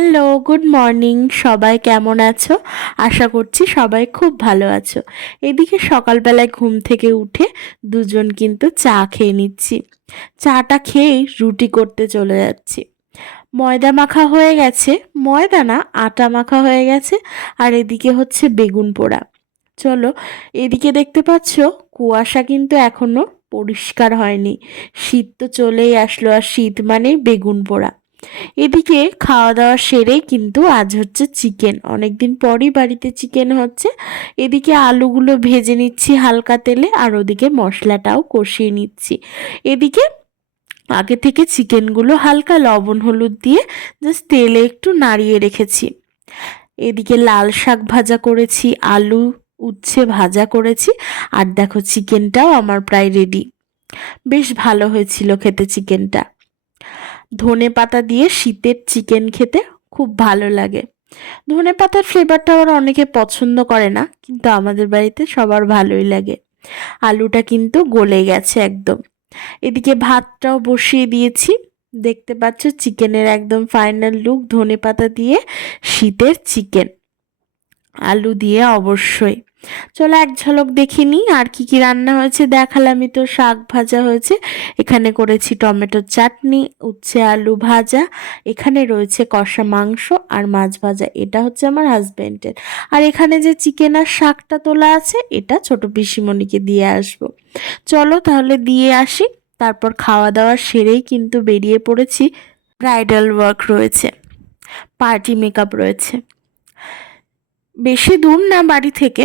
Hello, good morning. সবাই কেমন আছো? আশা করছি সবাই খুব ভালো আছো। এদিকে সকালবেলায় ঘুম থেকে উঠে দুজন কিন্তু চা খেয়ে নিচ্ছি। চাটা খেয়েই রুটি করতে চলে যাচ্ছি। ময়দা মাখা হয়ে গেছে। ময়দা না, আটা মাখা হয়ে গেছে। আর এদিকে হচ্ছে বেগুন পোড়া। চলো, এদিকে দেখতে পাচ্ছ, কুয়াশা কিন্তু এখনও পরিষ্কার হয়নি। শীত তো চলেই আসলো। আর শীত মানেই বেগুন পোড়া। এদিকে খাওয়া দাওয়া সেরে কিন্তু আজ হচ্ছে চিকেন। অনেকদিন পরই বাড়িতে চিকেন হচ্ছে। এদিকে আলুগুলো ভেজে নিচ্ছি হালকা তেলে আর ওদিকে মশলাটাও কষিয়ে নিচ্ছি। এদিকে আগে থেকে চিকেনগুলো হালকা লবণ, হলুদ দিয়ে জাস্ট তেলে একটু নাড়িয়ে রেখেছি। এদিকে লাল শাক ভাজা করেছি, আলু উচ্ছে ভাজা করেছি আর দেখো চিকেনটাও আমার প্রায় রেডি বেশ ভালো হয়েছিল খেতে চিকেনটা। ধনে পাতা দিয়ে শীতের চিকেন খেতে খুব ভালো লাগে। ধনে পাতার ফ্লেভারটা আবার অনেকে পছন্দ করে না, কিন্তু আমাদের বাড়িতে সবার ভালোই লাগে। আলুটা কিন্তু গলে গেছে একদম। এদিকে ভাতটাও বসিয়ে দিয়েছি। দেখতে পাচ্ছ চিকেনের একদম ফাইনাল লুক ধনে পাতা দিয়ে শীতের চিকেন। আলু দিয়ে অবশ্যই। চলো এক ঝলক দেখে নিই আর কি কি রান্না হয়েছে। দেখালামই তো শাক ভাজা হয়েছে। এখানে করেছি টমেটোর চাটনি, উচ্ছে আলু ভাজা। এখানে রয়েছে কষা মাংস আর মাছ ভাজা। এটা হচ্ছে আমার হাজব্যান্ডের। আর এখানে যে চিকেন আর শাকটা তোলা আছে, এটা ছোট পিসিমণিকে দিয়ে আসব। চলো তাহলে দিয়ে আসি। তারপর খাওয়া দাওয়া সেরেই কিন্তু বেরিয়ে পড়েছি। ব্রাইডাল ওয়ার্ক রয়েছে, পার্টি মেকআপ রয়েছে। বেশি দূর না বাড়ি থেকে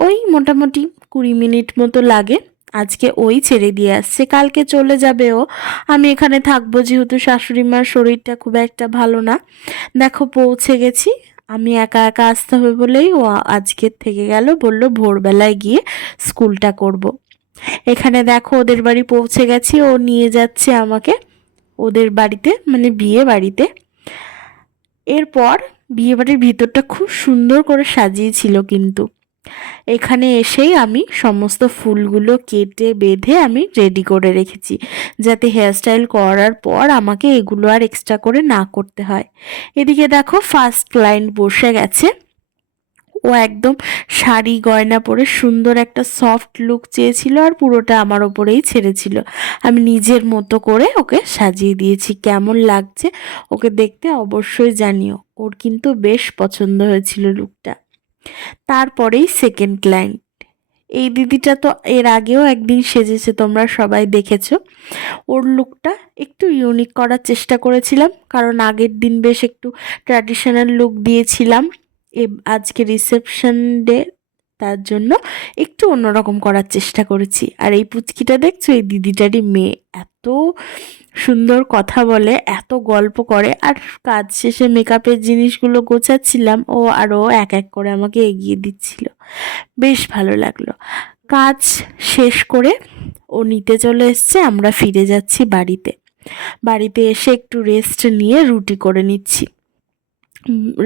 ওই মোটামুটি কুড়ি মিনিট মতো লাগে। আজকে ওই ছেড়ে দিয়ে আসছে। কালকে চলে যাবে ও। আমি এখানে থাকব যেহেতু শাশুড়ি মার শরীরটা খুব একটা ভালো না। দেখো পৌঁছে গেছি। আমি একা একা আসতে হবে বলেই ও আজকের থেকে গেল। বলল ভোরবেলায় গিয়ে স্কুলটা করব। এখানে দেখো ওদের বাড়ি পৌঁছে গেছি। ও নিয়ে যাচ্ছে আমাকে ওদের বাড়িতে মানে বিয়ে বাড়িতে। এরপর বিয়ে বাড়ির ভিতরটা খুব সুন্দর করে সাজিয়েছিল কিন্তু। এখানে এসেই আমি সমস্ত ফুলগুলো কেটে, বেঁধে আমি রেডি করে রেখেছি। যাতে হেয়ারস্টাইল করার পর আমাকে এগুলো আর এক্সট্রা করে না করতে হয়। এদিকে দেখো ফার্স্ট ক্লায়েন্ট বসে গেছে। ও একদম শাড়ি গয়না পরে সুন্দর একটা সফট লুক চেয়েছিল আর পুরোটা আমার ওপরেই ছেড়েছিল। আমি নিজের মতো করে ওকে সাজিয়ে দিয়েছি। কেমন লাগছে ওকে দেখতে অবশ্যই জানিও। ওর কিন্তু বেশ পছন্দ হয়েছিল লুকটা তারপরেই সেকেন্ড ক্লায়েন্ট এই দিদিটা তো এর আগেও একদিন সেজেছে, তোমরা সবাই দেখেছ। ওর লুকটা একটু ইউনিক করার চেষ্টা করেছিলাম, কারণ আগের দিন বেশ একটু ট্র্যাডিশনাল লুক দিয়েছিলাম। এ আজকে রিসেপশন ডে তার জন্য একটু অন্যরকম করার চেষ্টা করেছি। আর এই পুচকিটা দেখছ? এই দিদিটারই মেয়ে। এত সুন্দর কথা বলে, এত গল্প করে আর কাজ শেষে মেকআপের জিনিসগুলো গোছাচ্ছিলাম। ও আরও এক এক করে আমাকে এগিয়ে দিচ্ছিল। বেশ ভালো লাগল। কাজ শেষ করে ও নিতে চলে এসছে, আমরা ফিরে যাচ্ছি বাড়িতে। বাড়িতে এসে একটু রেস্ট নিয়ে রুটি করে নিচ্ছি।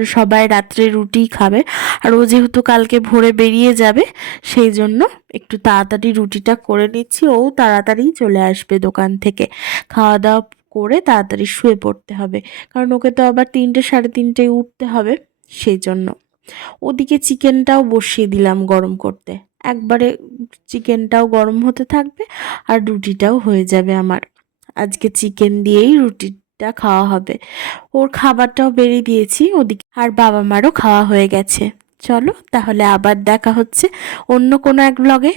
সবাই রাত্রে রুটি খাবে। আর ও যেহেতু কালকে ভোরে বেরিয়ে যাবে, সেই জন্য একটু তাড়াতাড়ি রুটিটা করে নিচ্ছি। ও তাড়াতাড়ি চলে আসবে দোকান থেকে। খাওয়া দাওয়া করে তাড়াতাড়ি শুয়ে পড়তে হবে। কারণ ওকে তো আবার তিনটে, সাড়ে তিনটেয় উঠতে হবে, সেই জন্য। ওদিকে চিকেনটাও বসিয়ে দিলাম গরম করতে। একবারে চিকেনটাও গরম হতে থাকবে আর রুটিটাও হয়ে যাবে আমার। আজকে চিকেন দিয়েই রুটি টা খাওয়া হবে। ওর খাবারটাও বেরিয়ে দিয়েছি ওদিকে। আর বাবা মারও খাওয়া হয়ে গেছে। চলো তাহলে আবার দেখা হচ্ছে অন্য কোনো এক ব্লগে